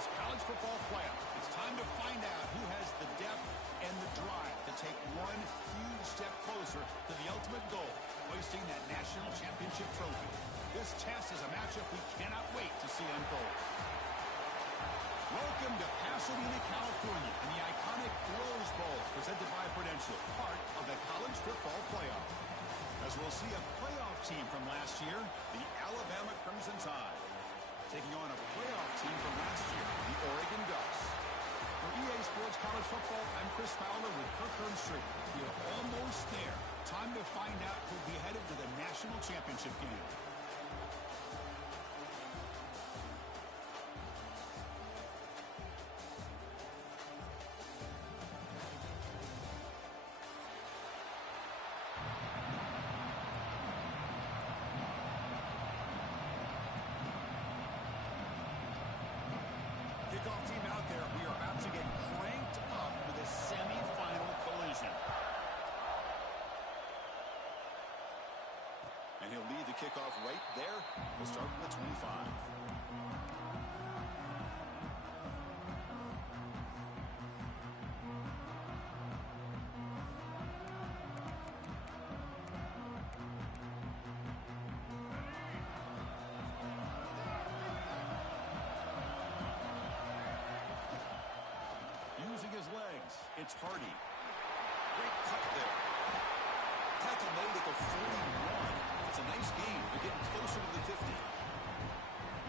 this college football playoff. It's time to find out who has the depth and the drive to take one huge step closer to the ultimate goal, hoisting that national championship trophy. This test is a matchup we cannot wait to see unfold. Welcome to Pasadena, California, in the iconic Rose Bowl, presented by Prudential, part of the college football playoff. As we'll see a playoff team from last year, the Alabama Crimson Tide, taking on a playoff team from last year, the Oregon Ducks. For EA Sports College Football, I'm Chris Fowler with Kirk Herbstreit. We are almost there. Time to find out who'll be headed to the national championship game. Kickoff team out there. We are about to get cranked up with a semifinal collision. And he'll lead the kickoff right there. We'll start from the 25. Using his legs, it's Hardy. Great cut there. Tackle made at the 41. It's a nice game. They're getting closer to the 50.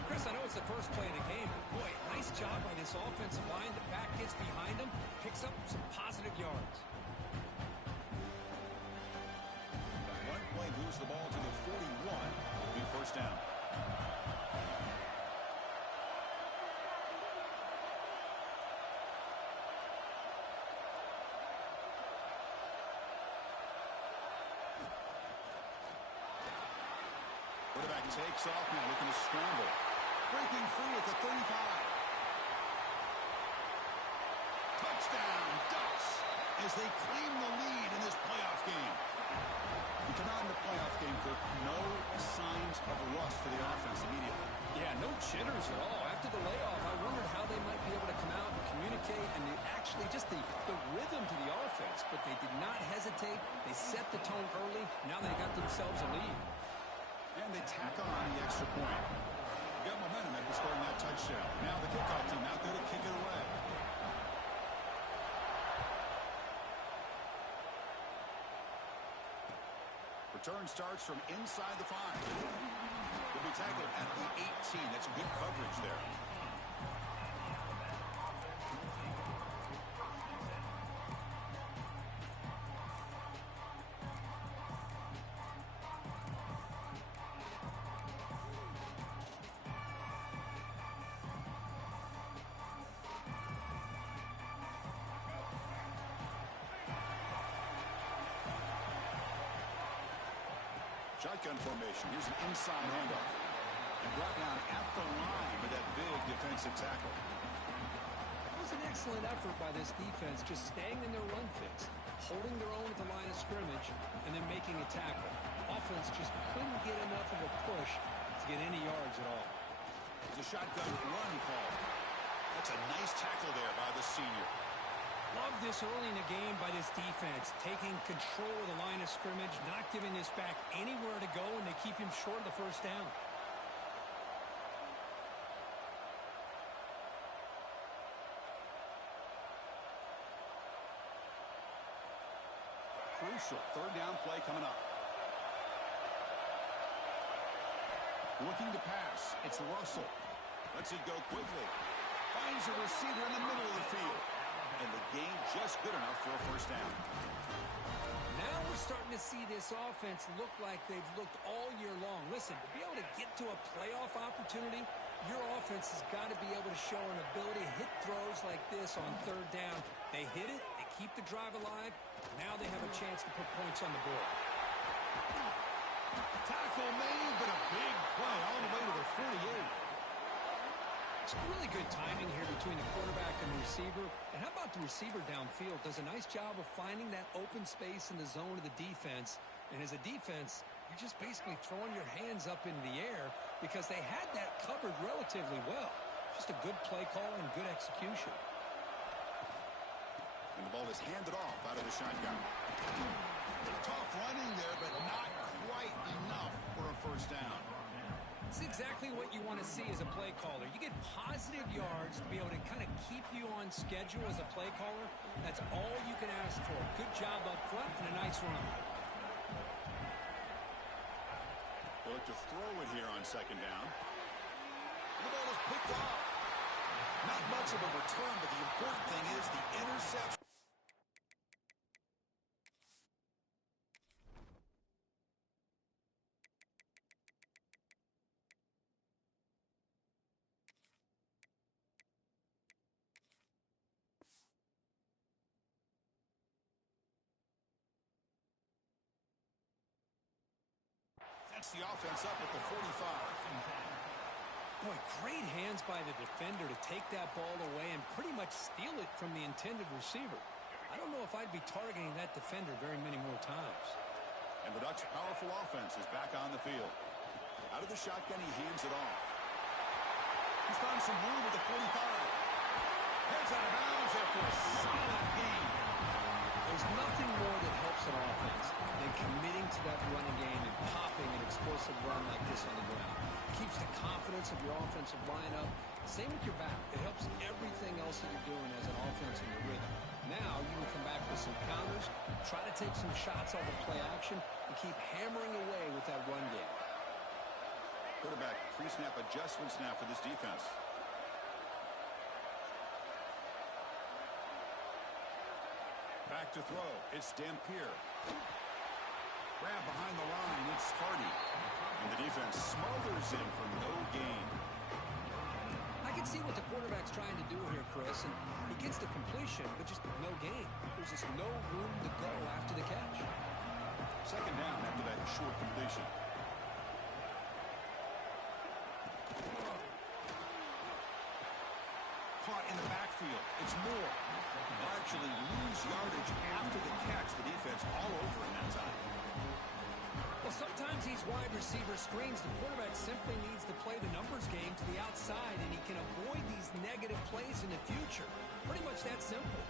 Chris, I know it's the first play of the game, but boy, nice job by this offensive line. The back gets behind them, picks up some positive yards. One play moves the ball to the 41. It'll be first down. Quarterback takes off now, looking to scramble. Breaking free at the 35. Touchdown, Ducks, as they claim the lead in this playoff game. You come out in the playoff game, Kirk, no signs of rust for the offense immediately. Yeah, no jitters at all. After the layoff, I wondered how they might be able to come out and communicate and actually just the rhythm to the offense, but they did not hesitate. They set the tone early. Now they got themselves a lead. And they tack on the extra point. You got momentum after scoring that touchdown. Now the kickoff team out there to kick it away. Return starts from inside the 5. Will be tackled at the 18. That's good coverage there. Shotgun formation. Here's an inside handoff. And brought down at the line with that big defensive tackle. It was an excellent effort by this defense, just staying in their run fix, holding their own at the line of scrimmage, and then making a tackle. Offense just couldn't get enough of a push to get any yards at all. It's a shotgun run call. That's a nice tackle there by the senior. Love this early in the game by this defense, taking control of the line of scrimmage, not giving this back anywhere to go, and they keep him short of the first down. Crucial third down play coming up. Looking to pass. It's Russell. Lets it go quickly. Finds a receiver in the middle of the field. And the game just good enough for a first down. Now we're starting to see this offense look like they've looked all year long. Listen, to be able to get to a playoff opportunity, your offense has got to be able to show an ability to hit throws like this on third down. They hit it, they keep the drive alive. Now they have a chance to put points on the board. Tackle made, but a big play all the way to the 48. Some really good timing here between the quarterback and the receiver. And how about the receiver downfield? Does a nice job of finding that open space in the zone of the defense. And as a defense, you're just basically throwing your hands up in the air because they had that covered relatively well. Just a good play call and good execution. And the ball is handed off out of the shotgun. Tough running there, but not quite enough for a first down. It's exactly what you want to see as a play caller. You get positive yards to be able to kind of keep you on schedule as a play caller. That's all you can ask for. Good job up front and a nice run. They'll look to throw it here on second down. The ball is picked off. Not much of a return, but the important thing is the interception. The offense up at the 45. Boy, great hands by the defender to take that ball away and pretty much steal it from the intended receiver. I don't know if I'd be targeting that defender very many more times. And the Ducks' powerful offense is back on the field. Out of the shotgun, he hands it off. He's found some room at the 45. Heads out of bounds after a solid gain. There's nothing more that helps an offense than committing to that running game and popping an explosive run like this on the ground. It keeps the confidence of your offensive lineup. Same with your back. It helps everything else that you're doing as an offense in your rhythm. Now you can come back with some counters, try to take some shots off of play action, and keep hammering away with that run game. Quarterback pre-snap adjustments now for this defense. Back to throw. It's Dampier. Grab behind the line. It's Hardy. And the defense smothers him for no gain. I can see what the quarterback's trying to do here, Chris. And he gets the completion, but just no gain. There's just no room to go after the catch. Second down after that short completion. Caught in the backfield. It's Moore. They'll actually lose yardage after the catch. The defense all over in that time. Well, sometimes these wide receiver screens, the quarterback simply needs to play the numbers game to the outside, and he can avoid these negative plays in the future. Pretty much that simple.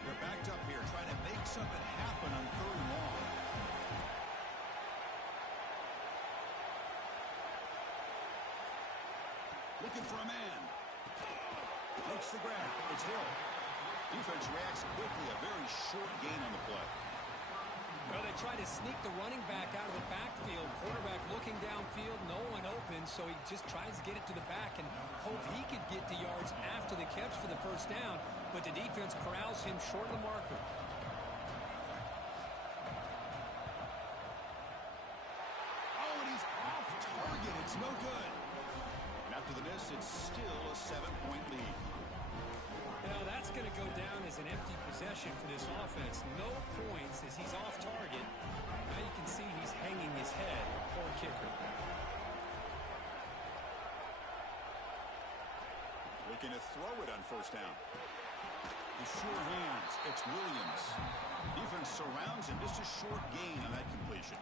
They're backed up here trying to make something happen on third and long. Looking for a man. Makes the grab. It's Hill. Defense reacts quickly. A very short gain on the play. Well, they try to sneak the running back out of the backfield. Quarterback looking downfield, no one open, so he just tries to get it to the back and hope he could get the yards after the catch for the first down, but the defense corrals him short of the marker. Oh, and he's off target. It's no good. And after the miss, it's still a 7-point lead. Now that's going to go down as an empty possession for this offense. No points as he's off target. Now you can see he's hanging his head. Poor kicker. Looking to throw it on first down. The sure hands. It's Williams. Defense surrounds him. Just a short gain on that completion.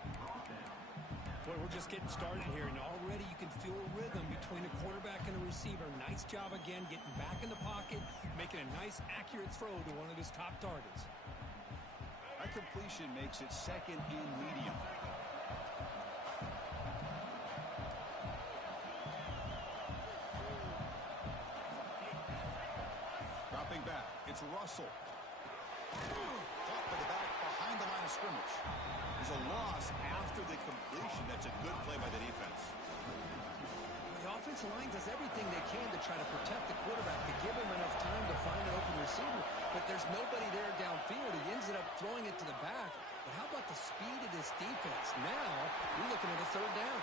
Boy, we're just getting started here, and already you can feel a rhythm between a quarterback and a receiver. Nice job again getting back in the pocket, making a nice, accurate throw to one of his top targets. That completion makes it second and medium. Dropping back. It's Russell. Caught by the back behind the line of scrimmage. There's a loss after the completion. That's a good play by the defense. The offensive line does everything they can to try to protect the quarterback, to give him enough time to find an open receiver, but there's nobody there downfield. He ends up throwing it to the back. But how about the speed of this defense? Now, we're looking at a third down.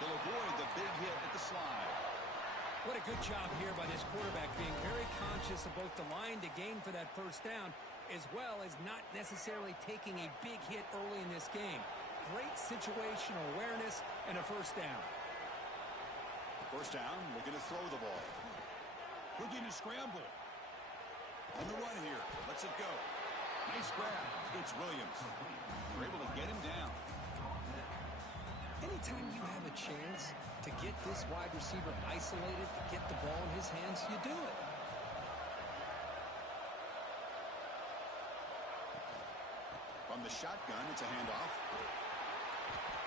They'll avoid the big hit at the slide. What a good job here by this quarterback, being very conscious of both the line to gain for that first down, as well as not necessarily taking a big hit early in this game. Great situational awareness and a first down. First down, looking to throw the ball. Looking to scramble. On the run here. Lets it go. Nice grab. It's Williams. We're able to get him down. Any a chance to get this wide receiver isolated, to get the ball in his hands, you do it. From the shotgun, it's a handoff.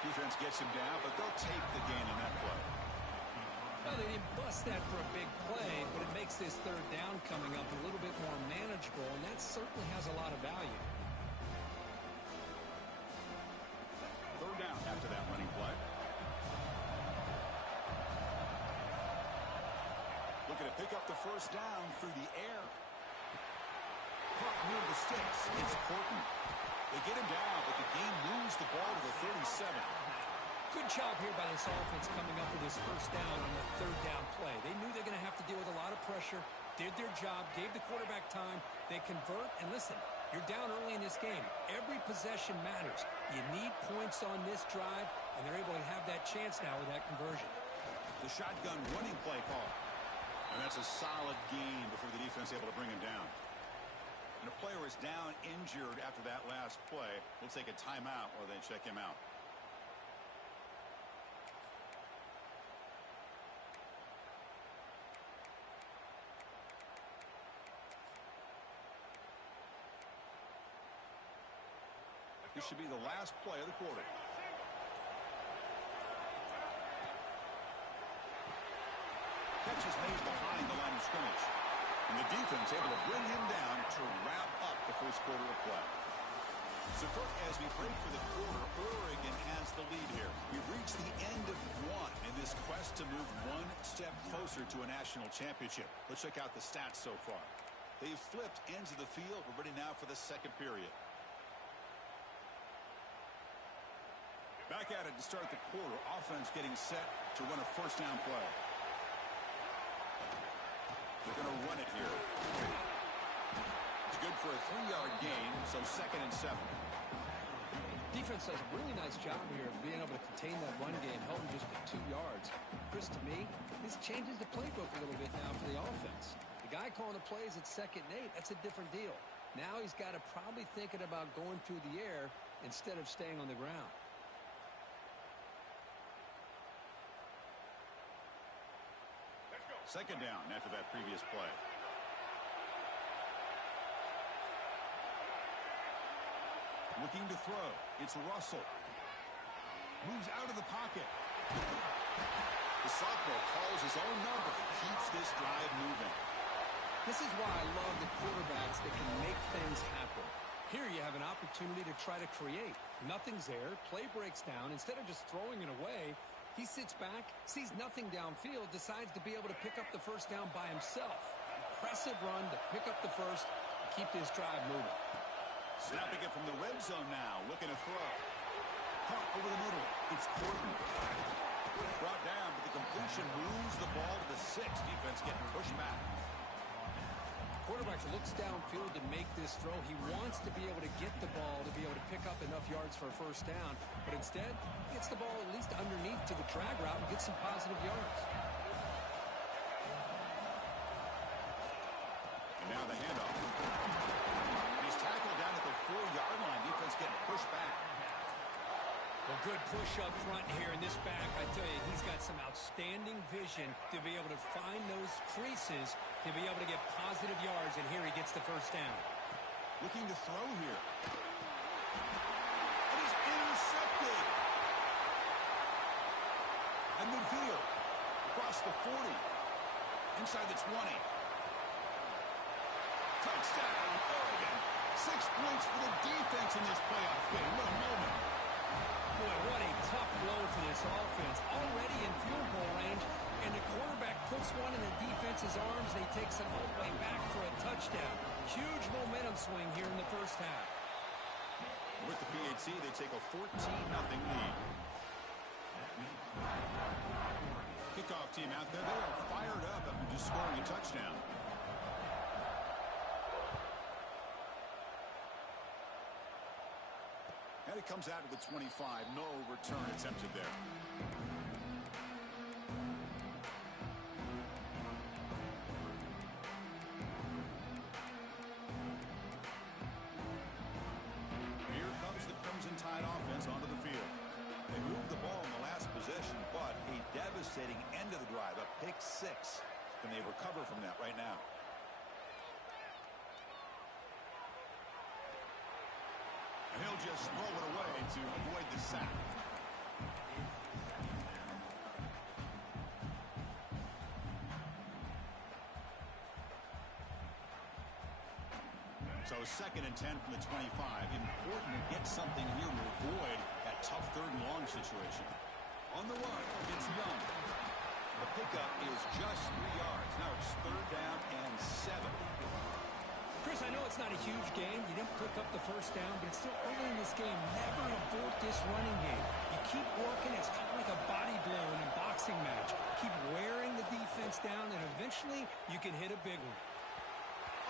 Defense gets him down, but they'll take the gain in that play. Well, they didn't bust that for a big play, but it makes this third down coming up a little bit more manageable, and that certainly has a lot of value. Third down after that running play. Looking to pick up the first down through the air. Caught near the sticks. It's Horton. They get him down, but the game moves the ball to the 37. Good job here by this offense coming up with this first down on the third down play. They knew they're going to have to deal with a lot of pressure, did their job, gave the quarterback time. They convert, and listen, you're down early in this game. Every possession matters. You need points on this drive, and they're able to have that chance now with that conversion. The shotgun running play call. And that's a solid gain before the defense is able to bring him down. And a player is down injured after that last play. We'll take a timeout while they check him out. This should be the last play of the quarter. Catch is made behind the line of scrimmage. And the defense able to bring him down to wrap up the first quarter of play. So, Kirk, as we break for the quarter, Oregon has the lead here. We've reached the end of one in this quest to move one step closer to a national championship. Let's check out the stats so far. They've flipped ends of the field. We're ready now for the second period. Back at it to start the quarter. Offense getting set to run a first down play. They're going to run it here. It's good for a 3-yard gain, so 2nd and 7. Defense does a really nice job here of being able to contain that run game, held him just to 2 yards. Chris, to me, this changes the playbook a little bit now for the offense. The guy calling the plays at 2nd and 8, that's a different deal. Now he's got to probably thinking about going through the air instead of staying on the ground. Second down after that previous play. Looking to throw. It's Russell. Moves out of the pocket. The sophomore calls his own number. Keeps this drive moving. This is why I love the quarterbacks that can make things happen. Here you have an opportunity to try to create. Nothing's there. Play breaks down. Instead of just throwing it away, he sits back, sees nothing downfield, decides to be able to pick up the first down by himself. Impressive run to pick up the first, keep this drive moving. Snapping it from the red zone now, looking to throw. Caught over the middle. It's Horton. Brought down, but the completion moves the ball to the 6. Defense getting pushed back. Quarterback looks downfield to make this throw. He wants to be able to get the ball to be able to pick up enough yards for a first down, but instead gets the ball at least underneath to the drag route and gets some positive yards. And now the handoff. He's tackled down at the 4-yard line. Defense getting pushed back. Well, good push up front here in this back. I tell you, he's got some outstanding vision to be able to find those creases to be able to get positive yards, and here he gets the first down. Looking to throw here. And he's intercepted. And midfield. Across the 40. Inside the 20. Touchdown, Oregon. 6 points for the defense in this playoff game. What a moment. Boy, what a tough blow for this offense. Already in field goal range, and the quarterback puts one in the defense's arms, and he takes it all the way back for a touchdown. Huge momentum swing here in the first half. With the PHC, they take a 14-0 lead. Kickoff team out there, they are fired up after just scoring a touchdown. And it comes out to the 25. No return attempted there. Here comes the Crimson Tide offense onto the field. They moved the ball in the last possession, but devastating end of the drive, a pick six. Can they recover from that right now? And he'll just throw it away to avoid the sack. So 2nd and 10 from the 25. Important to get something here to avoid that tough 3rd and long situation. On the run, it's Young. The pickup is just 3 yards. Now it's 3rd down and 7. Chris, I know it's not a huge game. You didn't pick up the first down, but it's still early in this game. Never abort this running game. You keep working. It's kind of like a body blow in a boxing match. Keep wearing the defense down, and eventually you can hit a big one.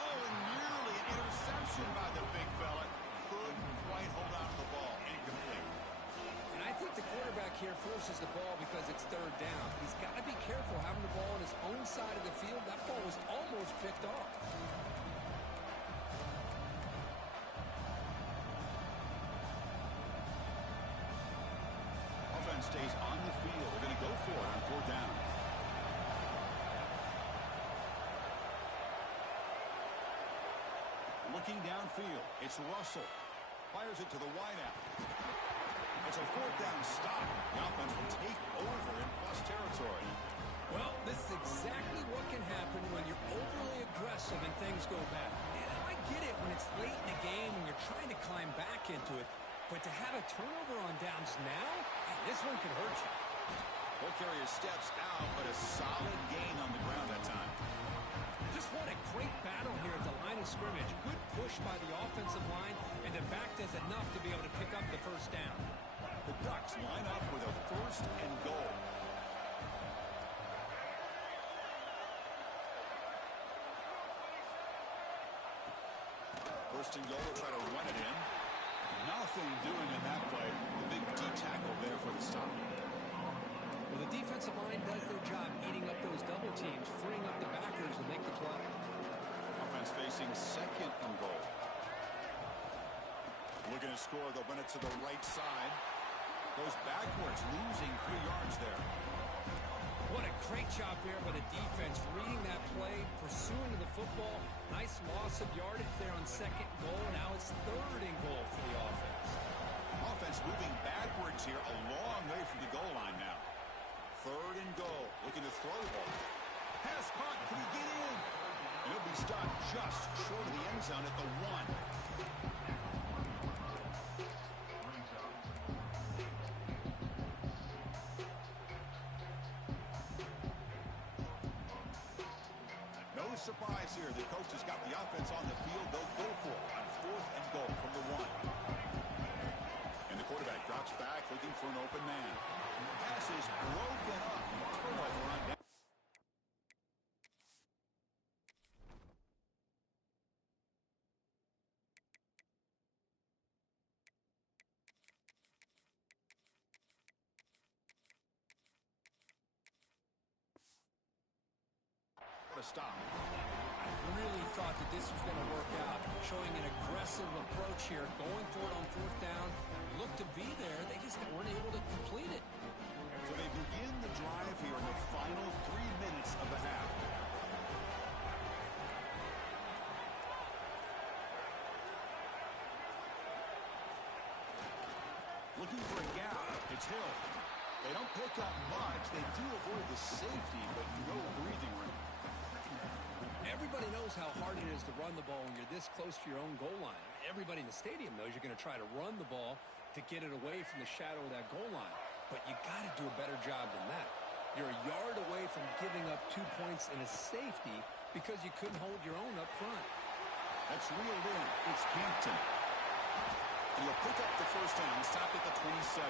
Oh, and nearly an interception by the big fella. Couldn't quite hold on to the ball. Incomplete. And I think the quarterback here forces the ball because it's 3rd down. He's got to be careful having the ball on his own side of the field. That ball was almost picked off. Offense stays on the field. They're going to go for it on 4th down. Looking downfield, it's Russell. Fires it to the wideout. It's a 4th down stop. The offense will take over in plus territory. Well, this is exactly what can happen when you're overly aggressive and things go bad. And I get it when it's late in the game and you're trying to climb back into it. But to have a turnover on downs now, man, this one could hurt you. Ball carrier steps out, but a solid gain on the ground that time. Just what a great battle here at the line of scrimmage. Good push by the offensive line, and the back does enough to be able to pick up the first down. The Ducks line up with a 1st and goal. First and goal, try to run it in. Nothing doing in that play. The big D tackle there for the stop. Well, the defensive line does their job eating up those double teams, freeing up the backers to make the play. Offense facing 2nd and goal. Looking to score, they'll run it to the right side. Goes backwards, losing 3 yards there. What a great job there by the defense, reading that play, pursuing the football. Nice loss of yardage there on 2nd goal. Now it's 3rd and goal for the offense. Offense moving backwards here, a long way from the goal line now. 3rd and goal, looking to throw the ball. Pass caught, can he get in? And he'll be stopped just short of the end zone at the 1. No surprise here. The coach has got the offense on the field. They'll go for it on 4th and goal from the 1. And the quarterback drops back looking for an open man. Pass is broken up. Turnover on down. What a stop. I really thought that this was going to work out, showing an aggressive approach here, going for it on 4th down. Looked to be there. They just weren't able to complete it. So they begin the drive here in the final 3 minutes of the half. Looking for a gap. It's Hill. They don't pick up much. They do avoid the safety, but no breathing room. Everybody knows how hard it is to run the ball when you're this close to your own goal line. Everybody in the stadium knows you're going to try to run the ball to get it away from the shadow of that goal line. But you got to do a better job than that. You're a yard away from giving up 2 points in a safety because you couldn't hold your own up front. That's reeled in. It's Hampton. And he'll pick up the first down. Stop at the 27.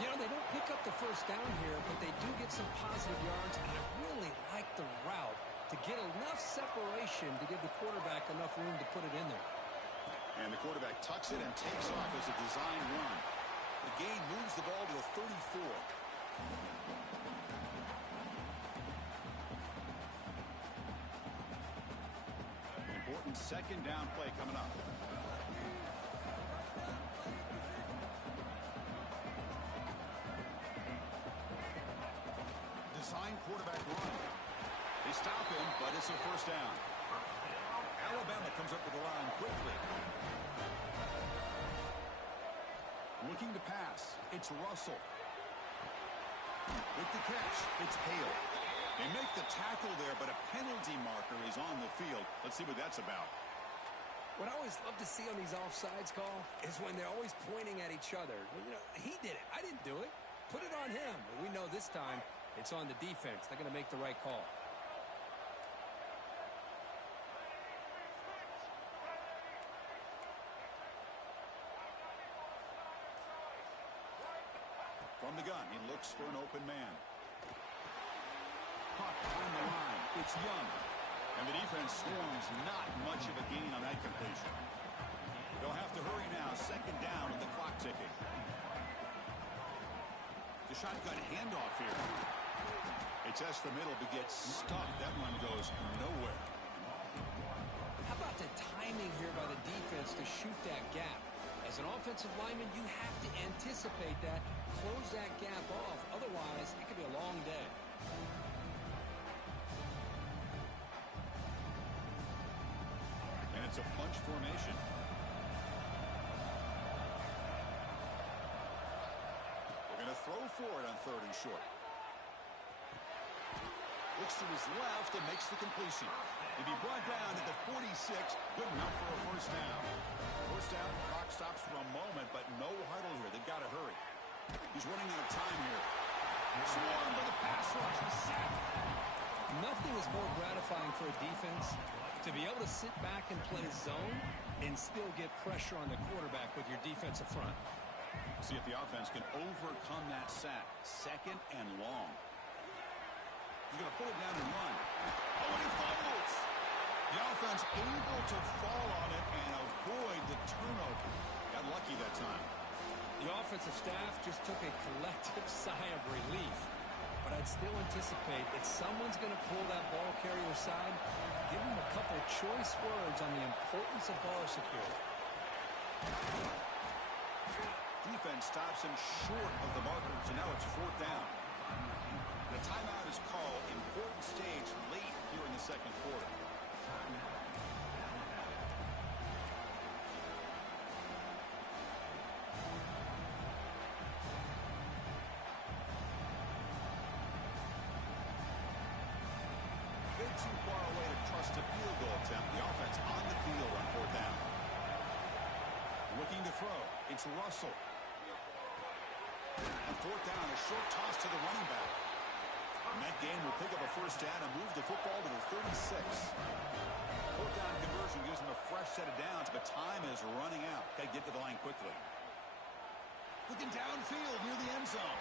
You know, they don't pick up the first down here, but they do get some positive yards, and I really like the route to get enough separation to give the quarterback enough room to put it in there. And the quarterback tucks it and takes off as a design run. The gain moves the ball to the 34. Important 2nd down play coming up. quarterback run. They stop him, but it's a first down. Alabama comes up with the line quickly. Looking to pass. It's Russell. With the catch, it's Hale. They make the tackle there, but a penalty marker is on the field. Let's see what that's about. What I always love to see on these offsides call is when they're always pointing at each other. Well, you know, he did it. I didn't do it. Put it on him. But we know this time it's on the defense. They're going to make the right call. From the gun, he looks for an open man. Caught behind the line. It's Young. And the defense swarms, not much of a gain on that completion. They'll have to hurry now. Second down with the clock ticking. The shotgun handoff here. They test the middle, but gets stuck. That one goes nowhere. How about the timing here by the defense to shoot that gap? As an offensive lineman, you have to anticipate that, close that gap off. Otherwise, it could be a long day. And it's a punch formation. We're going to throw for it on 3rd and short. Looks to his left and makes the completion. He'll be brought down at the 46. Good enough for a first down. First down, the clock stops for a moment, but no huddle here. They've got to hurry. He's running out of time here. Swarmed by the pass rush. He's sacked. Nothing is more gratifying for a defense to be able to sit back and play zone and still get pressure on the quarterback with your defensive front. See if the offense can overcome that sack. 2nd and long. He's going to pull it down and run. Oh, and he fumbles. The offense able to fall on it and avoid the turnover. Got lucky that time. The offensive staff just took a collective sigh of relief. But I'd still anticipate if someone's going to pull that ball carrier aside, give him a couple choice words on the importance of ball security. Defense stops him short of the marker, so now it's 4th down. The timeout is called. Important stage late here in the 2nd quarter. Too far away to trust a field goal attempt. The offense on the field on 4th down. Looking to throw. It's Russell. On 4th down, a short toss to the running back. And that game will pick up a first down and move the football to the 36. 4th down conversion gives them a fresh set of downs, but time is running out. Got to get to the line quickly. Looking downfield near the end zone.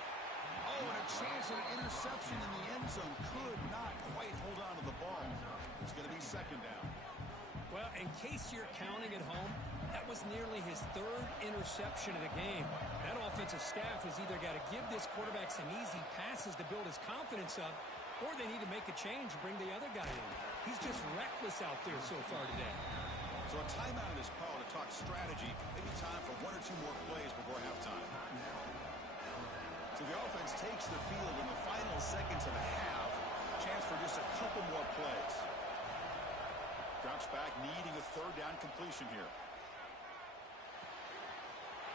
Oh, and a chance at an interception in the end zone. Could not quite hold on to the ball. It's going to be 2nd down. Well, in case you're counting at home, that was nearly his 3rd interception of the game. That offensive staff has either got to give this quarterback some easy passes to build his confidence up, or they need to make a change and bring the other guy in. He's just reckless out there so far today. So a timeout is called to talk strategy. Maybe time for 1 or 2 more plays before halftime. So the offense takes the field in the final seconds of the half. Chance for just a couple more plays. Drops back, needing a 3rd down completion here.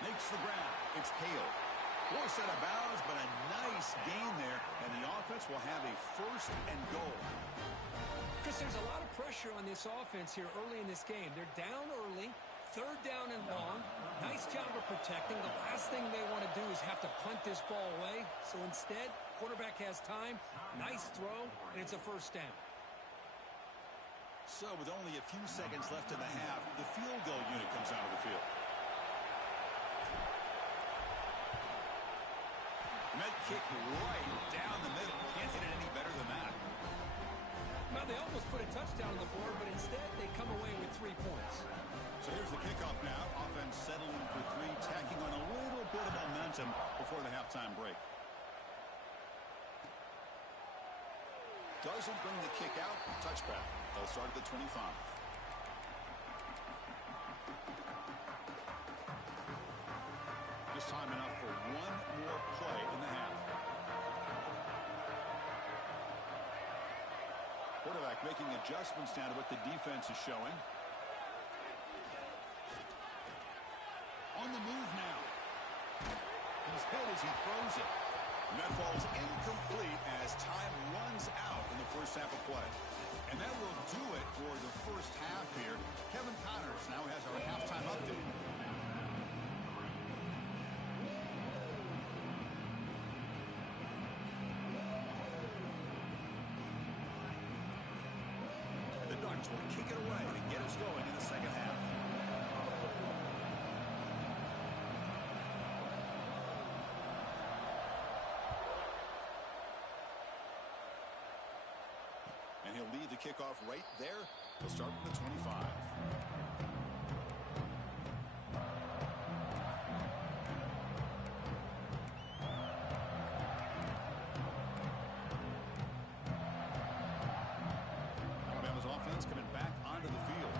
Makes the grab. It's Hale. Forced out of bounds, but a nice gain there, and the offense will have a 1st and goal. Chris, there's a lot of pressure on this offense here early in this game. They're down early. 3rd down and long. Nice job of protecting. The last thing they want to do is have to punt this ball away. So instead, quarterback has time. Nice throw, and it's a first down. So with only a few seconds left in the half, the field goal unit comes out of the field. And that kick right down the middle. Can't hit it any better than that. Well, they almost put a touchdown on the board, but instead they come away with 3 points. So here's the kickoff now. Offense settling for 3, tacking on a little bit of momentum before the halftime break. Doesn't bring the kick out. Touchback. They'll start at the 25. Just time enough for 1 more play in the half. Quarterback making adjustments now to what the defense is showing. On the move now. He's hit as he throws it. And that falls incomplete as time runs out in the first half of play. And that will do it for the first half here. Kevin Connors now has our halftime update. The Ducks will kick it away to get us going in the second half. And he'll lead the kickoff right there. He'll start from the 25. Alabama's offense coming back onto the field.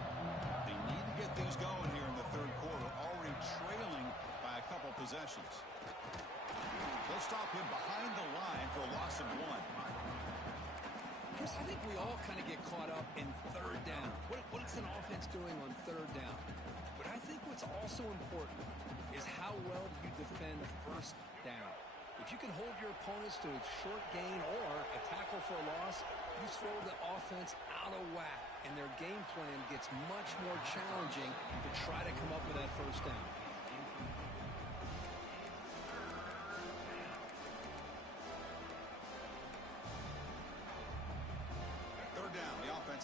They need to get things going here in the third quarter, already trailing by a couple possessions. They'll stop him behind the line for a loss of 1. Chris, I think we all kind of get caught up in third down. What's an offense doing on third down? But I think what's also important is how well you defend first down. If you can hold your opponents to a short gain or a tackle for a loss, you throw the offense out of whack, and their game plan gets much more challenging to try to come up with that first down.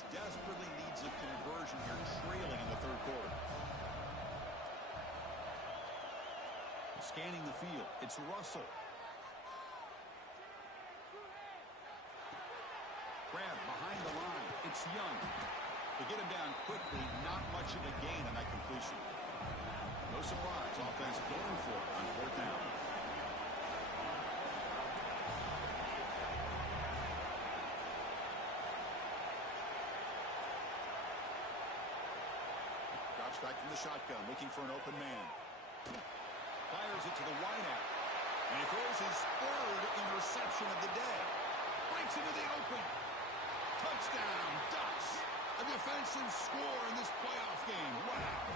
Desperately needs a conversion here, trailing in the third quarter. Scanning the field, it's Russell. Grab behind the line, it's Young. To get him down quickly, not much of a gain on that completion. No surprise, offense going for it on fourth down. Back from the shotgun, looking for an open man. Fires it to the wideout. And he throws his third interception of the day. Breaks into the open. Touchdown, Ducks. A defensive score in this playoff game. Wow.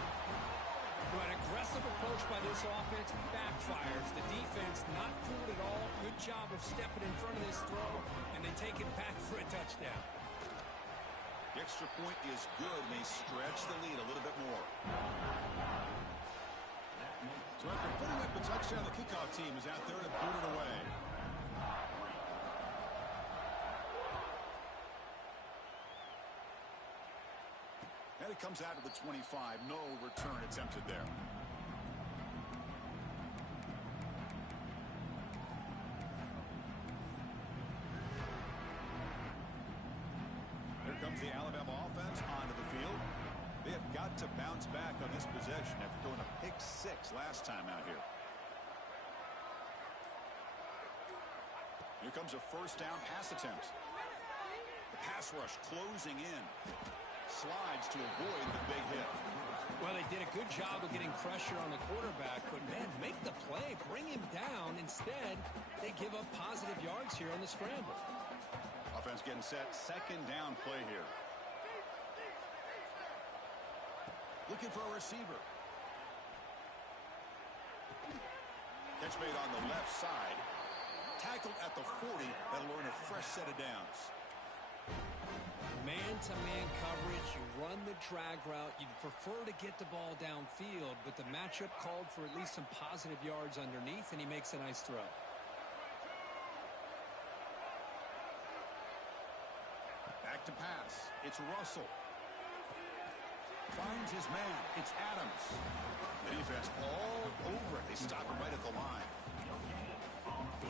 An aggressive approach by this offense backfires. The defense not fooled at all. Good job of stepping in front of this throw, and they take it back for a touchdown. The extra point is good, and they stretch the lead a little bit more. So after putting up the touchdown, the kickoff team is out there to boot it away. And it comes out of the 25. No return attempted there. Comes the Alabama offense onto the field. They have got to bounce back on this possession after throwing a pick 6 last time out here. Here comes a first down pass attempt. The pass rush closing in. Slides to avoid the big hit. Well, they did a good job of getting pressure on the quarterback, but, man, make the play. Bring him down. Instead, they give up positive yards here on the scramble. Offense getting set. Second down play here. Looking for a receiver. Catch made on the left side. Tackled at the 40. That'll earn a fresh set of downs. Man-to-man coverage. You run the drag route. You'd prefer to get the ball downfield, but the matchup called for at least some positive yards underneath, and he makes a nice throw. Back to pass. It's Russell. Finds his man. It's Adams. The defense all over it. They stop him right at the line.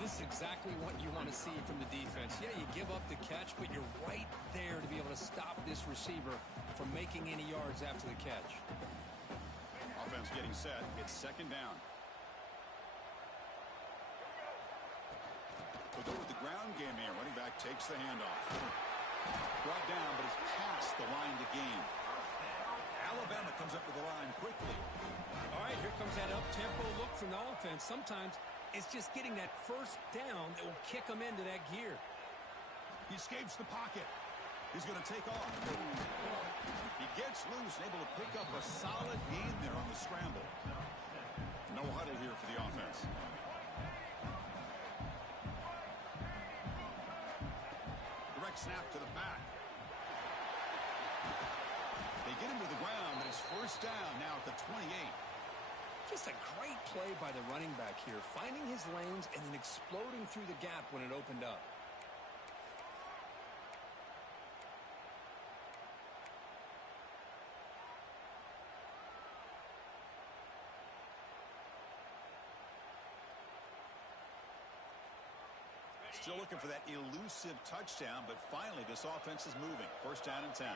This is exactly what you want to see from the defense. Yeah, you give up the catch, but you're right there to be able to stop this receiver from making any yards after the catch. Offense getting set. It's second down. We'll go with the ground game here. Running back takes the handoff. Brought down, but it's past the line to gain. Alabama comes up with the line quickly. All right, here comes that up-tempo look from the offense. Sometimes it's just getting that first down that will kick them into that gear. He escapes the pocket. He's going to take off. He gets loose and able to pick up a solid gain there on the scramble. No huddle here for the offense. Direct snap to the back. They get him to the ground, but it's first down now at the 28. Just a great play by the running back here, finding his lanes and then exploding through the gap when it opened up. Still looking for that elusive touchdown, but finally this offense is moving. First down and 10.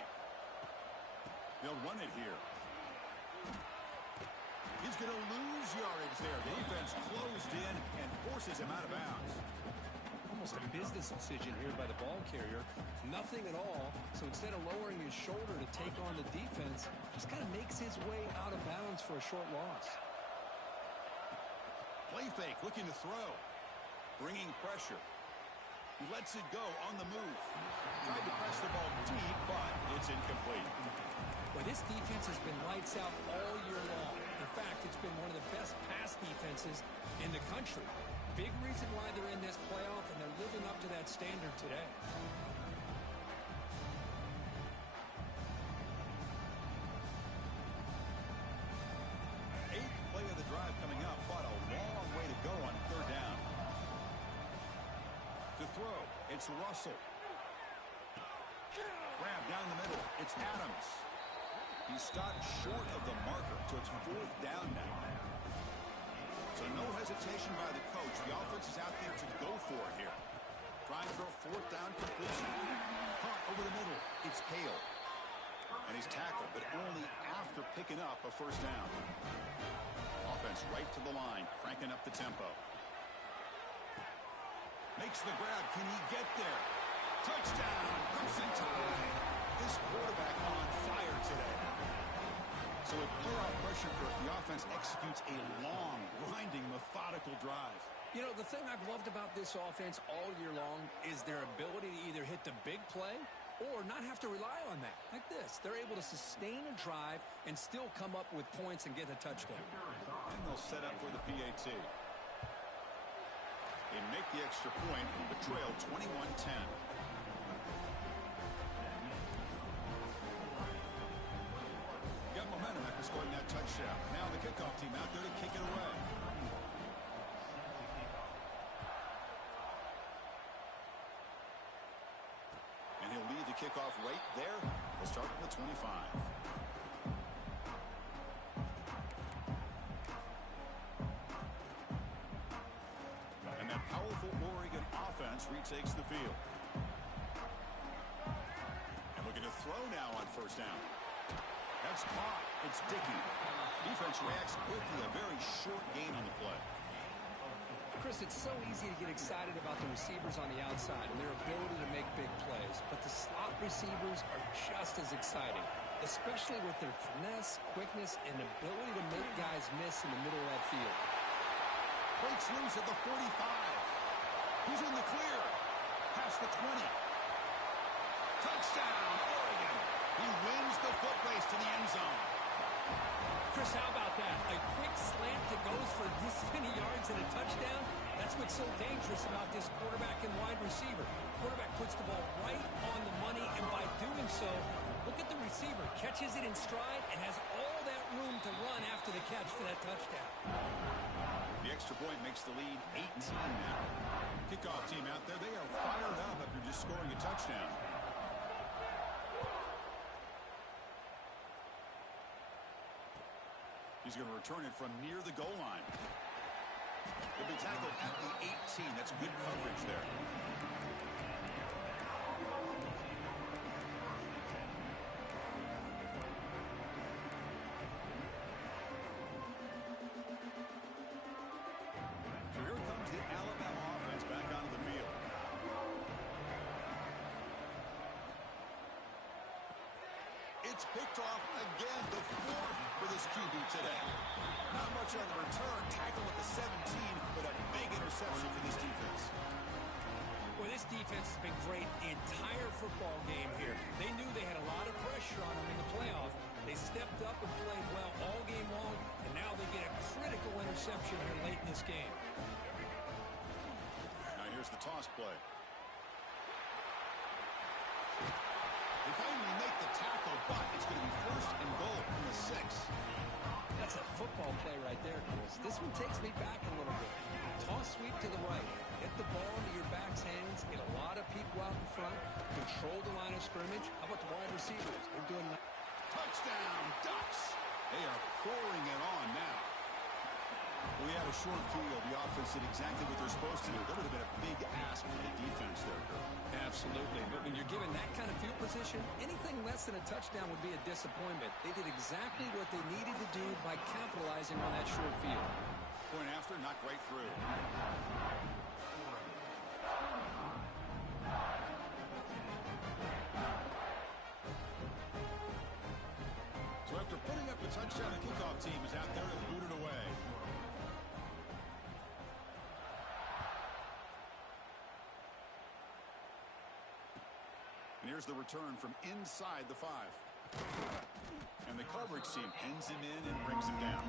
They'll run it here. He's going to lose yardage there. The defense closed in and forces him out of bounds. Almost a business decision here by the ball carrier. Nothing at all. So instead of lowering his shoulder to take on the defense, just kind of makes his way out of bounds for a short loss. Play fake, looking to throw. Bringing pressure. He lets it go on the move. Tried to press the ball deep, but it's incomplete. Well, this defense has been lights out all year long. In fact, it's been one of the best pass defenses in the country. Big reason why they're in this playoff, and they're living up to that standard today. Eighth play of the drive coming up, but a long way to go on third down. To throw, it's Russell. Grab down the middle, it's Adams. He's stopped short of the marker, so it's fourth down now. So no hesitation by the coach. The offense is out there to go for it here. Trying for a fourth down completion. Caught over the middle, it's Hale. And he's tackled, but only after picking up a first down. Offense right to the line, cranking up the tempo. Makes the grab. Can he get there? Touchdown. Crimson Tide. This quarterback on fire today. So with playoff pressure, the offense executes a long, grinding, methodical drive. You know, the thing I've loved about this offense all year long is their ability to either hit the big play or not have to rely on that. Like this. They're able to sustain a drive and still come up with points and get a touchdown. And they'll set up for the PAT. They make the extra point, the trail 21-10. Got momentum after scoring that touchdown. Now the kickoff team out there to kick it away. And he'll lead the kickoff right there. We'll start from the 25. Retakes the field. And looking to throw now on first down. That's caught. It's Dickey. Defense reacts quickly. A very short gain on the play. Chris, it's so easy to get excited about the receivers on the outside and their ability to make big plays. But the slot receivers are just as exciting, especially with their finesse, quickness, and ability to make guys miss in the middle of that field. Breaks loose at the 45. He's in the clear. Past the 20. Touchdown, Oregon. He wins the foot race to the end zone. Chris, how about that? A quick slant that goes for this many yards and a touchdown. That's what's so dangerous about this quarterback and wide receiver. Quarterback puts the ball right on the money, and by doing so, look at the receiver. Catches it in stride and has all that room to run after the catch for that touchdown. The extra point makes the lead 18 now. Kickoff team out there, they are fired up after just scoring a touchdown. He's going to return it from near the goal line. He'll be tackled at the 18. That's good coverage there. It's picked off again, the fourth for this QB today. Not much on the return, tackle at the 17, but a big interception for this defense. Well, this defense has been great the entire football game here. right there, Chris. This one takes me back a little bit. Toss sweep to the right. Get the ball into your back's hands. Get a lot of people out in front. Control the line of scrimmage. How about the wide receivers? They're doing that. Touchdown, Ducks. They are pouring it on now. We had a short field. The offense did exactly what they're supposed to do. That would have been a big ask for the defense there, Kirk. Absolutely. But when you're given that kind of field position, anything less than a touchdown would be a disappointment. They did exactly what they needed to do by capitalizing on that short field. Point after, knocked right through. So after putting up the touchdown, the kickoff team is out there and booted away. And here's the return from inside the 5. And the coverage team pins him in and brings him down.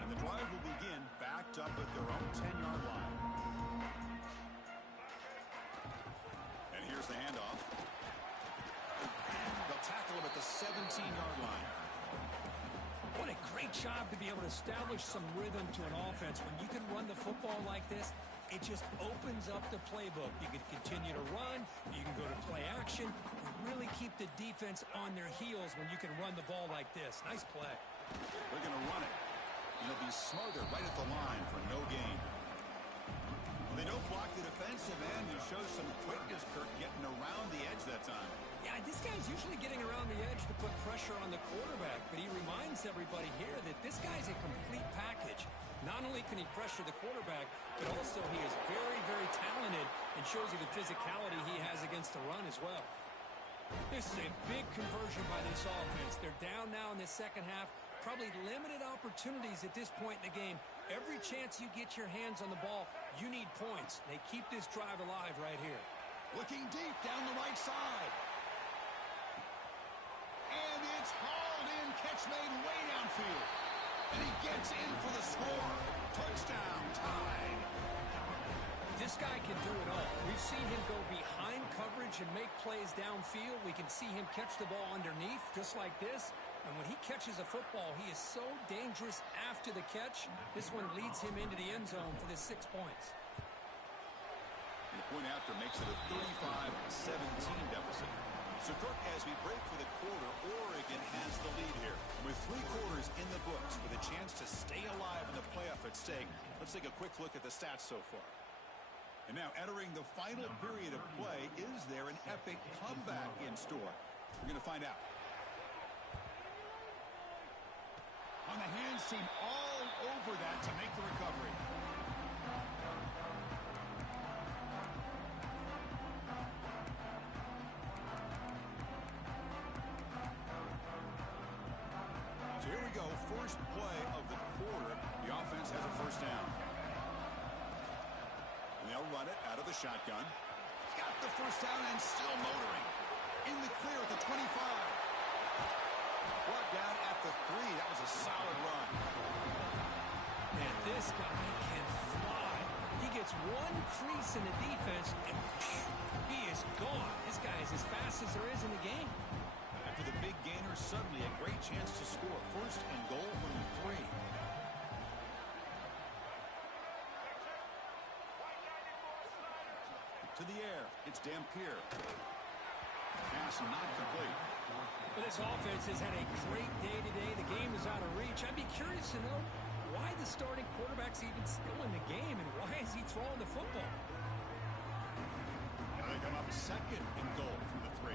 And the drive will begin backed up at their own 10-yard line. And here's the handoff. They'll tackle him at the 17-yard line. What a great job to be able to establish some rhythm to an offense. When you can run the football like this, it just opens up the playbook. You can continue to run. You can go to play action. You really keep the defense on their heels when you can run the ball like this. Nice play. They're going to run it. And they'll be smothered right at the line for no gain. Well, they don't block the defensive end, who shows some quickness, Kirk, getting around the edge that time. Yeah, this guy's usually getting around the edge to put pressure on the quarterback, but he reminds everybody here that this guy's a complete package. Not only can he pressure the quarterback, but also he is very, very talented and shows you the physicality he has against the run as well. This is a big conversion by this offense. They're down now in the second half. Probably limited opportunities at this point in the game. Every chance you get your hands on the ball, you need points. They keep this drive alive right here. Looking deep down the right side. And it's hauled in, catch made way downfield. And he gets in for the score. Touchdown, tied. This guy can do it all. We've seen him go behind coverage and make plays downfield. We can see him catch the ball underneath, just like this. And when he catches a football, he is so dangerous after the catch. This one leads him into the end zone for the 6 points. And the point after makes it a 35-17 deficit. So, Kirk, as we break for the quarter, Oregon has the lead here. With 3 quarters in the books, with a chance to stay alive in the playoff at stake, let's take a quick look at the stats so far. And now, entering the final period of play, is there an epic comeback in store? We're going to find out. On the hands team, all over that to make the recovery. So here we go, first play of the quarter. The offense has a first down. And they'll run it out of the shotgun. Got the first down and still motoring. In the clear at the 25. Brought down at the 3. That was a solid run. Man, this guy can fly. He gets one crease in the defense, and he is gone. This guy is as fast as there is in the game. After the big gainer, suddenly a great chance to score. First and goal from the 3. To the air. It's Dampier. Pass not complete. But this offense has had a great day today. The game is out of reach. I'd be curious to know why the starting quarterback's even still in the game and why is he throwing the football? And they come up second and goal from the 3.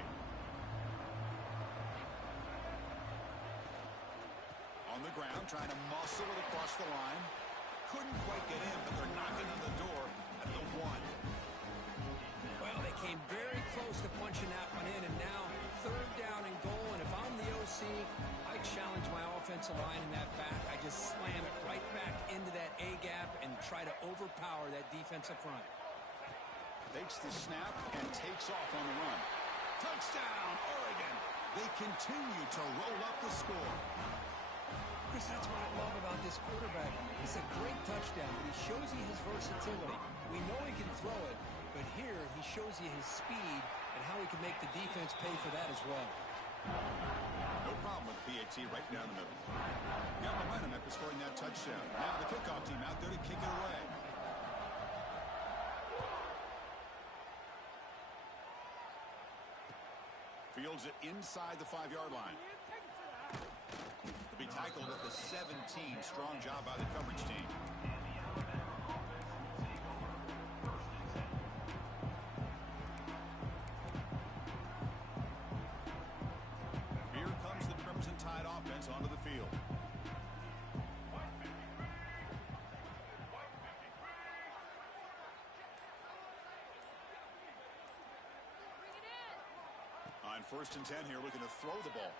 On the ground, trying to muscle it across the line. Couldn't quite get in, but they're knocking on the door at the 1. Well, they came very close to punching that one in, and now third down and goal. And if I'm the OC, I challenge my offensive line in that back. I just slam it right back into that A-gap and try to overpower that defensive front. Takes the snap and takes off on the run. Touchdown, Oregon. They continue to roll up the score. Chris, that's what I love about this quarterback. It's a great touchdown, but he shows you his versatility. We know he can throw it, but here he shows you his speed and how he can make the defense pay for that as well. No problem with the PAT right down the middle. Got momentum after scoring that touchdown. Now the kickoff team out there to kick it away. Fields it inside the 5-yard line. To be tackled at the 17. Strong job by the coverage team. Here comes the Crimson Tide offense onto the field. On 1st and 10 here, looking to throw the ball.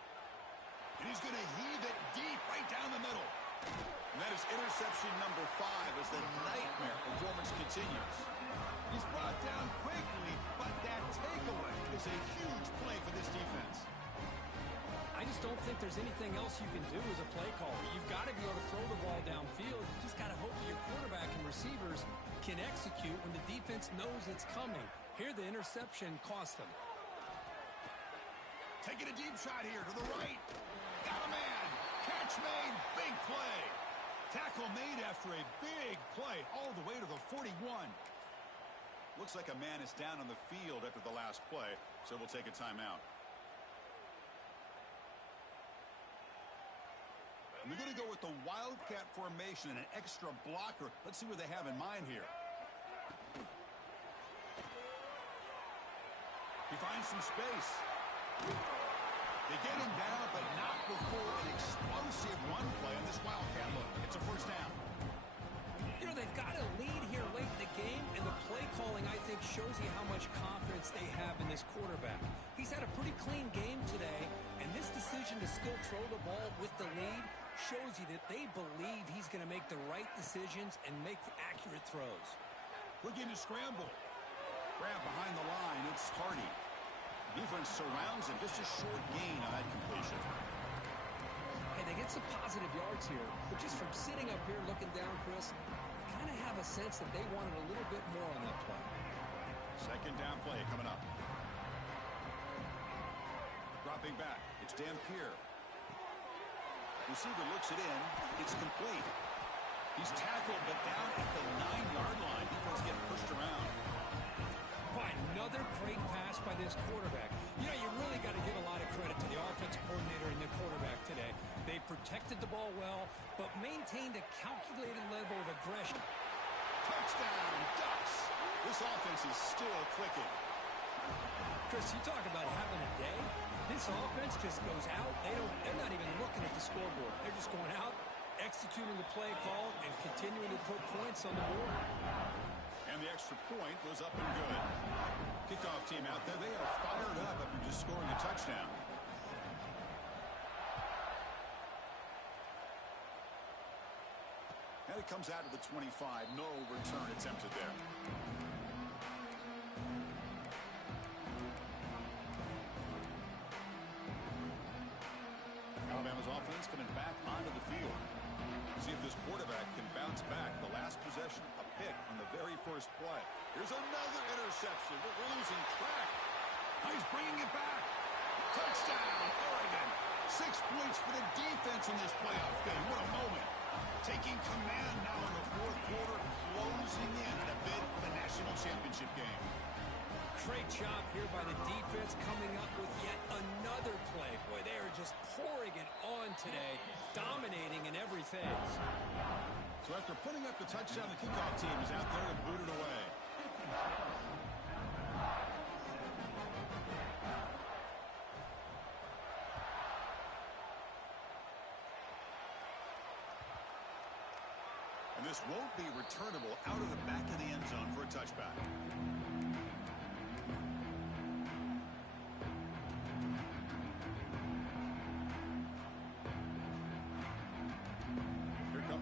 And he's going to heave it deep right down the middle. And that is interception number 5 as the nightmare performance continues. He's brought down quickly, but that takeaway is a huge play for this defense. I just don't think there's anything else you can do as a play caller. You've got to be able to throw the ball downfield. You just got to hope that your quarterback and receivers can execute when the defense knows it's coming. Here, the interception cost them. Taking a deep shot here to the right. Got a man. Catch made. Big play. Tackle made after a big play all the way to the 41. Looks like a man is down on the field after the last play, so we'll take a timeout. We're going to go with the Wildcat formation and an extra blocker. Let's see what they have in mind here. He finds some space. They get him down, but not before an explosive run play on this Wildcat look. It's a first down. You know, they've got a lead here late in the game, and the play calling, I think, shows you how much confidence they have in this quarterback. He's had a pretty clean game today, and this decision to still throw the ball with the lead shows you that they believe he's going to make the right decisions and make accurate throws. Looking to scramble. Grab behind the line. It's Hardy. Defense surrounds him. Just a short gain on that completion. Hey, they get some positive yards here, but just from sitting up here looking down, Chris, I kind of have a sense that they wanted a little bit more on that play. Second down play coming up. Dropping back. It's Dampier. Receiver looks it in. It's complete. He's tackled, but down at the 9-yard line. Defense getting pushed around. By another great pass by this quarterback. You know, you really got to give a lot of credit to the offensive coordinator and the quarterback today. They protected the ball well, but maintained a calculated level of aggression. Touchdown, Ducks. This offense is still clicking. Chris, you talk about having a day. This offense just goes out. They're not even looking at the scoreboard. They're just going out, executing the play call, and continuing to put points on the board. And the extra point was up and good. Kickoff team out there. They are fired up after just scoring a touchdown. And it comes out to the 25. No return attempted there. Alabama's offense coming back onto the field. See if this quarterback can bounce back. The last possession, a pick on the very first play. Here's another interception. We're losing track. Now he's bringing it back. Touchdown, Oregon. 6 points for the defense in this playoff game. What a moment. Taking command now in the fourth quarter, closing in a bid for the national championship game. Great job here by the defense coming up with yet another play. Boy, they are just pouring it on today, dominating in every phase. So after putting up the touchdown, the kickoff team is out there to boot it away. And this won't be returnable out of the back of the end zone for a touchback.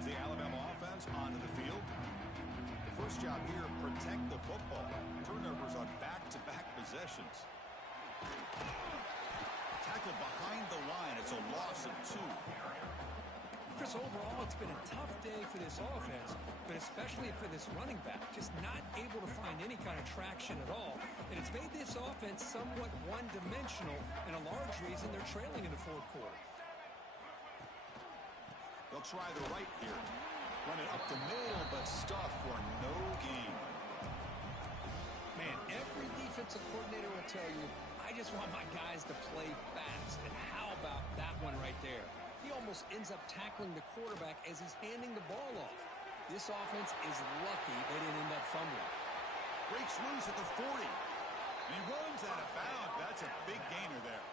The Alabama offense onto the field. The first job here, protect the football. Turnovers on back-to-back possessions. Tackle behind the line. It's a loss of 2. Chris, overall, it's been a tough day for this offense, but especially for this running back, just not able to find any kind of traction at all. And it's made this offense somewhat one-dimensional, and a large reason they're trailing in the fourth quarter. They'll try the right here. Run it up the middle, but stuff for no gain. Man, every defensive coordinator will tell you, I just want my guys to play fast. And how about that one right there? He almost ends up tackling the quarterback as he's handing the ball off. This offense is lucky they didn't end up fumbling. Breaks loose at the 40. And he runs out of bounds. That's a big gainer there.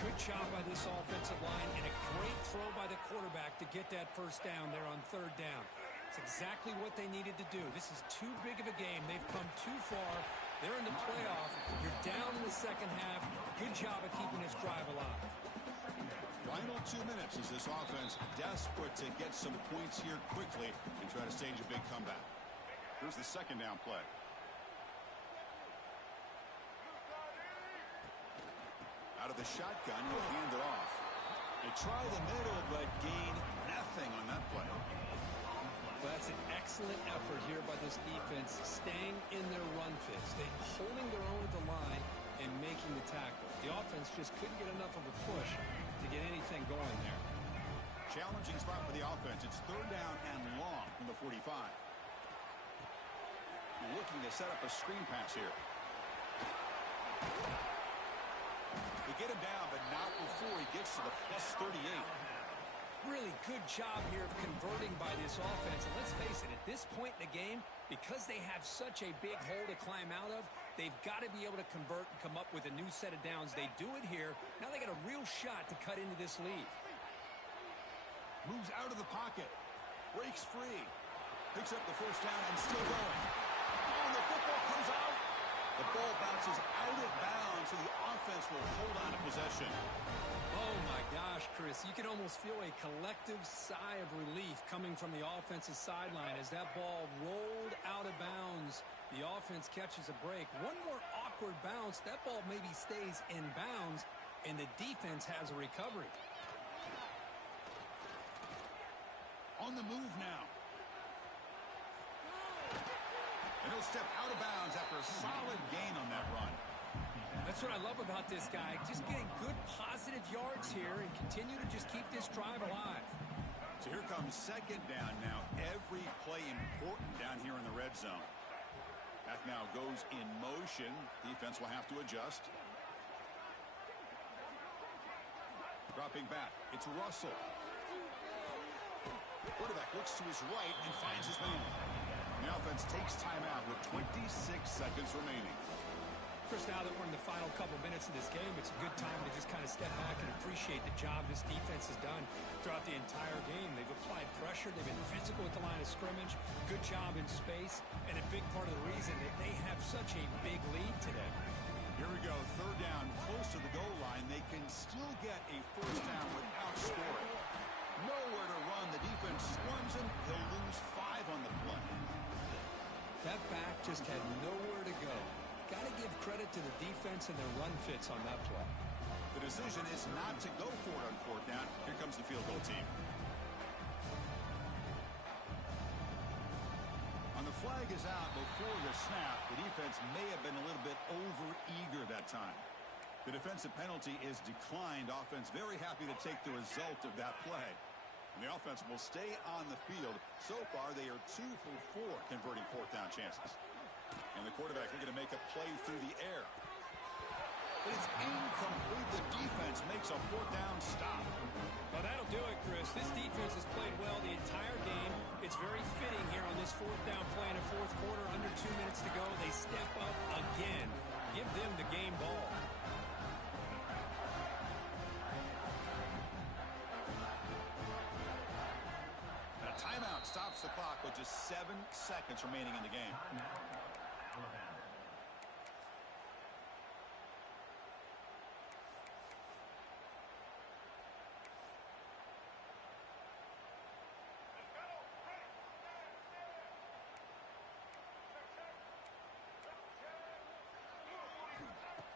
Good job by this offensive line and a great throw by the quarterback to get that first down there on third down. It's exactly what they needed to do. This is too big of a game. They've come too far. They're in the playoff. You're down in the second half. Good job of keeping this drive alive. Final 2 minutes as this offense desperate to get some points here quickly and try to stage a big comeback. Here's the second down play. Out of the shotgun, he'll hand it off. They try the middle, but gain nothing on that play. Well, that's an excellent effort here by this defense, staying in their run fits. They're holding their own at the line and making the tackle. The offense just couldn't get enough of a push to get anything going there. Challenging spot for the offense. It's third down and long from the 45. You're looking to set up a screen pass here. They get him down, but not before he gets to the plus 38. Really good job here of converting by this offense. And let's face it, at this point in the game, because they have such a big hole to climb out of, they've got to be able to convert and come up with a new set of downs. They do it here. Now they got a real shot to cut into this lead. Moves out of the pocket. Breaks free. Picks up the first down and still going. Oh, and the football comes out. The ball bounces out of bounds, so the offense will hold on to possession. Oh, my gosh, Chris. You can almost feel a collective sigh of relief coming from the offensive sideline as that ball rolled out of bounds. The offense catches a break. One more awkward bounce. That ball maybe stays in bounds, and the defense has a recovery. On the move now. And he'll step out of bounds after a solid gain on that run. That's what I love about this guy. Just getting good positive yards here and continue to just keep this drive alive. So here comes second down now. Every play important down here in the red zone. Back now goes in motion. Defense will have to adjust. Dropping back. It's Russell. Quarterback looks to his right and finds his man. The offense takes timeout with 26 seconds remaining. Chris, now that we're in the final couple minutes of this game, it's a good time to just kind of step back and appreciate the job this defense has done throughout the entire game. They've applied pressure. They've been physical at the line of scrimmage. Good job in space. And a big part of the reason that they have such a big lead today. Here we go. Third down, close to the goal line. They can still get a first down without scoring. Nowhere to run. The defense swarms him. He'll lose 5 on the play. That back just had nowhere to go. Got to give credit to the defense and their run fits on that play. The decision is not to go for it on fourth down. Here comes the field goal team. On the flag is out before the snap. The defense may have been a little bit over-eager that time. The defensive penalty is declined. Offense very happy to take the result of that play. And the offense will stay on the field. So far, they are 2 for 4 converting fourth down chances. And the quarterback looking to make a play through the air. But it's incomplete. The defense makes a fourth down stop. Well, that'll do it, Chris. This defense has played well the entire game. It's very fitting here on this fourth down play in the fourth quarter. Under 2 minutes to go, they step up again. Give them the game ball. And a timeout stops the clock with just 7 seconds remaining in the game.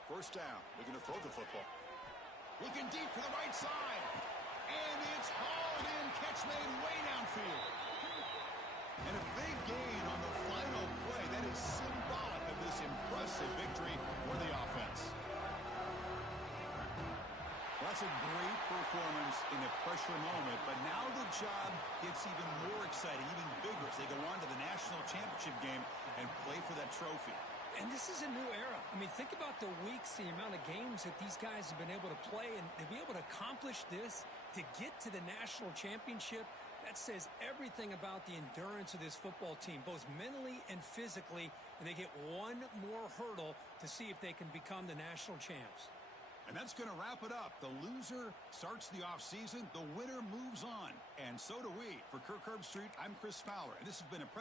First down, looking to throw the football. Looking deep to the right side. And it's hauled in. Catch made way downfield. And a big gain on the final play. That is symbolic of this impressive victory for the offense. Well, that's a great performance in a pressure moment, but now the job gets even more exciting, even bigger as they go on to the national championship game and play for that trophy. And this is a new era. I mean, think about the weeks, the amount of games that these guys have been able to play, and to be able to accomplish this, to get to the national championship, that says everything about the endurance of this football team, both mentally and physically, and they get one more hurdle to see if they can become the national champs. And that's going to wrap it up. The loser starts the offseason. The winner moves on. And so do we. For Kirk Herbstreit, I'm Chris Fowler. And this has been a